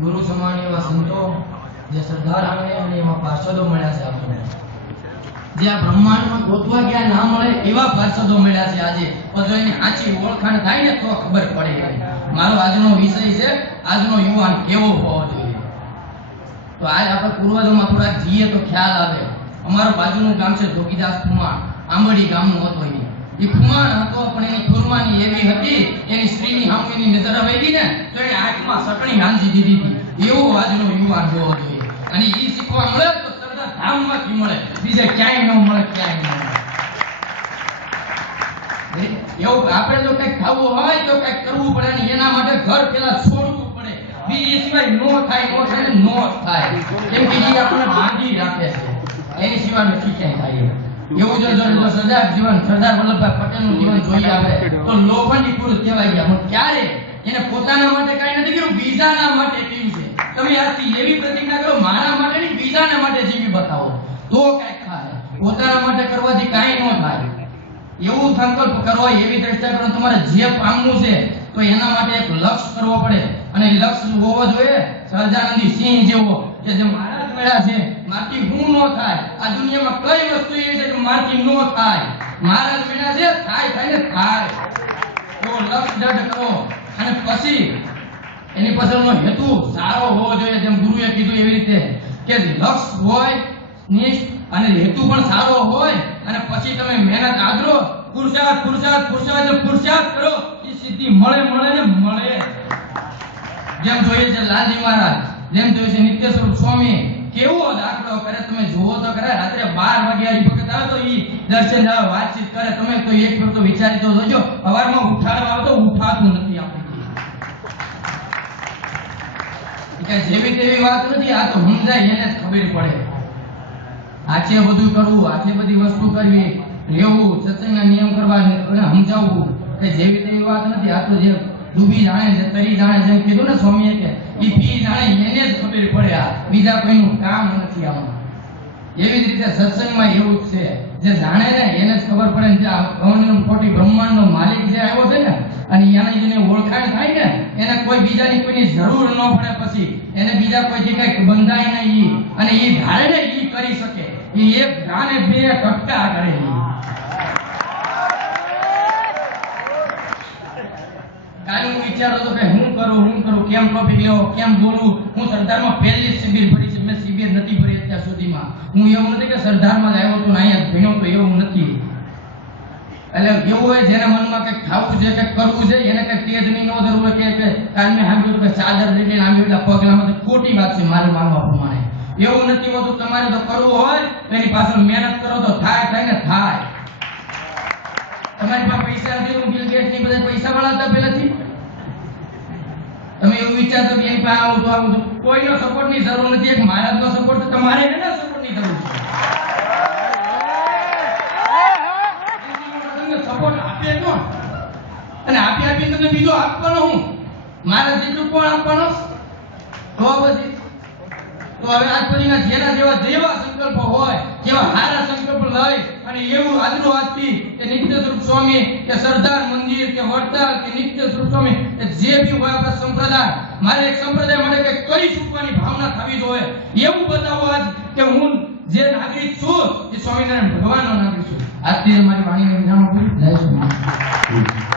ગુરુ સમાન એવા સંતો જે સરદાર આંગણે અને એમાં પાર્ષદો મળ્યા છે આપણને, જે આ બ્રહ્માંડમાં ગોતવા ગયા ના મળે એવા પાર્ષદો મળ્યા છે આજે. જો એની સાચી ઓળખાણ થાય ને તો ખબર પડે. મારો આજનો વિષય છે આજનો યુવાન કેવો હોવો જોઈએ. તો આજ આપણે પૂર્વજોમાં થોડાક જીએ તો ખ્યાલ આવે. અમારું બાજુનું ગામ છે જોગીદાસ ખુમાણ, આંબડી ગામનું હતો. એ ખુમાણ હતો પણ એની ખુરમાની એવી હતી, એની સ્ત્રીની સામેની નજર આવી ને તો એને આંખમાં સકણી નાંજી દીધી હતી. એવો આજનો યુવાન હોવો જોઈએ. અને એ શીખવા મળે તો સરદાર ધામમાંથી મળે, બીજે ક્યાંય ન મળે, ક્યાંય ન મળે. એવું આપણે જો કંઈક ખાવું હોય તો કંઈક કરવું પડે ને એના માટે ઘર પેલા છોડવું પડે. બીજી સિવાય નો થાય ને નો થાય. કેમ કે એ આપણને બાંધી રાખે છે, એની સિવાય નથી ક્યાંય થાય. એવું જો સરદાર જીવન, સરદાર વલ્લભભાઈ પટેલનું જીવન જોઈ આવે તો લોખંડી પુરુષ કહેવાય ગયા. પણ ક્યારે એને પોતાના માટે કાંઈ નથી કર્યું, બીજાના માટે કર્યું છે. તમે આજથી એવી પ્રતિજ્ઞા કરો, મારા માટે નહીં બીજાના માટે જીવી બતાવો તો કંઈક થાય. પોતાના માટે કરવાથી કાંઈ ન થાય. એવું સંકલ્પ કરો, એવી દ્રષ્ટિ કરો. તમારે જે પામવું છે તો એના માટે એક લક્ષ્ય કરવો પડે. અને લક્ષ્ય હોવો જોઈએ સહજાનંદી સિંહ જેવો, કે જે મારા જ મેળા છે, મારથી હું ન થાય. આ દુનિયામાં કઈ વસ્તુ એવી છે કે મારથી ન થાય? મારા જ મેળા છે, થાય ને થાય. તો લક્ષ્ય દૃઢ કરો અને પછી એની પાછળનો હેતુ સારો હોવો જોઈએ. જેમ ગુરુએ કીધું એવી રીતે કે લક્ષ્ય હોય નિષ્ઠ અને હેતુ પણ સારો હોય અને પછી તમે મહેનત આદરો, પુરુષાર્થ કરો, એ સિદ્ધિ મળે ને મળે. જેમ જોઈએ છે લાલજી મહારાજ, જેમ જોઈએ છે નિત્ય સ્વરૂપ સ્વામી, કેવો દાખલો કરે. તમે જુઓ તો ખરા, રાત્રે 12 વાગ્યા વખત આવે તો ઈ દર્શન આવે, વાતચીત કરે. તમે તો એક વખત તો વિચારી તો જોજો, સવારમાં ઉઠાડવા આવે તો ઉઠાતું નથી આપણી. કે જેવી તેવી વાત નથી, આ તો સમજાય એને જ ખબર પડે. આછે બધું કરવું, આછે બધી વસ્તુ કરવી, રહેવું, સત્સંગના નિયમ કરવા અને સમજાવવું, કે જેવી તેવી વાત નથી. આ તો જે ડૂબી જાણે છે, તરી જાણે છે, કીધું ને સ્વામીએ કે ઈ પી જાણે એને જ ખબર પડે. આ બીજા કોઈનું કામ નથી આમાં. એવી જ રીતે સત્સંગમાં એવું જ છે, જે જાણે ને એને જ ખબર પડે. જે આ કોટી બ્રહ્માંડનો માલિક જે આવ્યો છે ને, અને એને ઓળખાણ થાય ને, એને કોઈ બીજાની કોઈની જરૂર ન પડે. પછી એને બીજા કોઈથી કંઈક બંધાય નહીં, અને ઈ ધારે ને ઈ કરી શકે. ઈ એક ધાને બે કટકા કરે. કાલે હું વિચારતો હતો કે હું કરું, કેમ ટોપિક લેવો, કેમ બોલવું. હું સરદારમાં પહેલી શિબિર ભરી છે, મેં શિબિર નથી ભરી અત્યાર સુધીમાં. હું એવું નથી કે સરદારમાં જ આવ્યો તો અહીંયા ભણ્યો તો, એવું નથી. એટલે એવું હોય જેના મનમાં કંઈક ખાવું છે, કંઈક કરવું છે, એને કંઈક તેજની ન જરૂર હોય. કે કાલ મેં સાંભળ્યું કે ચાદર લઈને આમ એટલા પગલામાં, તો ખોટી વાત છે મારે માનવા પ્રમાણે. એવું નથી હોતું. તમારે તો કરવું હોય તો એની પાછળ મહેનત કરો તો થાય ને થાય. તમારી પાસે પૈસા નથી, હું બિલ ગેટ્સ ની બધા પૈસા વાળા હતા પહેલાથી. તમે એવું વિચારતો કે એની પાસે આવું તો કોઈનો સપોર્ટ ની જરૂર નથી. એક મહારાજનો સપોર્ટ તો તમારે એના સપોર્ટ ની જરૂર છે. સપોર્ટ આપે કોણ? અને આપીને તમને બીજો આપવાનો હું? મારા જેટલું કોણ આપવાનો? તો પછી તો હવે આજ પછીના જેવા સંકલ્પો હોય, જેવા સારા સંકલ્પ લઈ અને એવું આજનો આજથી કે નિત્ય સ્વરૂપ સ્વામી કે સરદાર મંદિર કે વડતાલ કે નિત્ય સ્વરૂપ સ્વામી કે જે બી હોય આપણા સંપ્રદાય, મારે એક સંપ્રદાય માટે કંઈક કરી ચૂકવાની ભાવના થવી જોઈએ. એવું બતાવો આજ કે હું જે નાગરિક છું એ સ્વામિનારાયણ ભગવાનનો નાગરિક છું. આજથી મારી વાણીને વિરામ આપું. જય સ્વામિનારાયણ.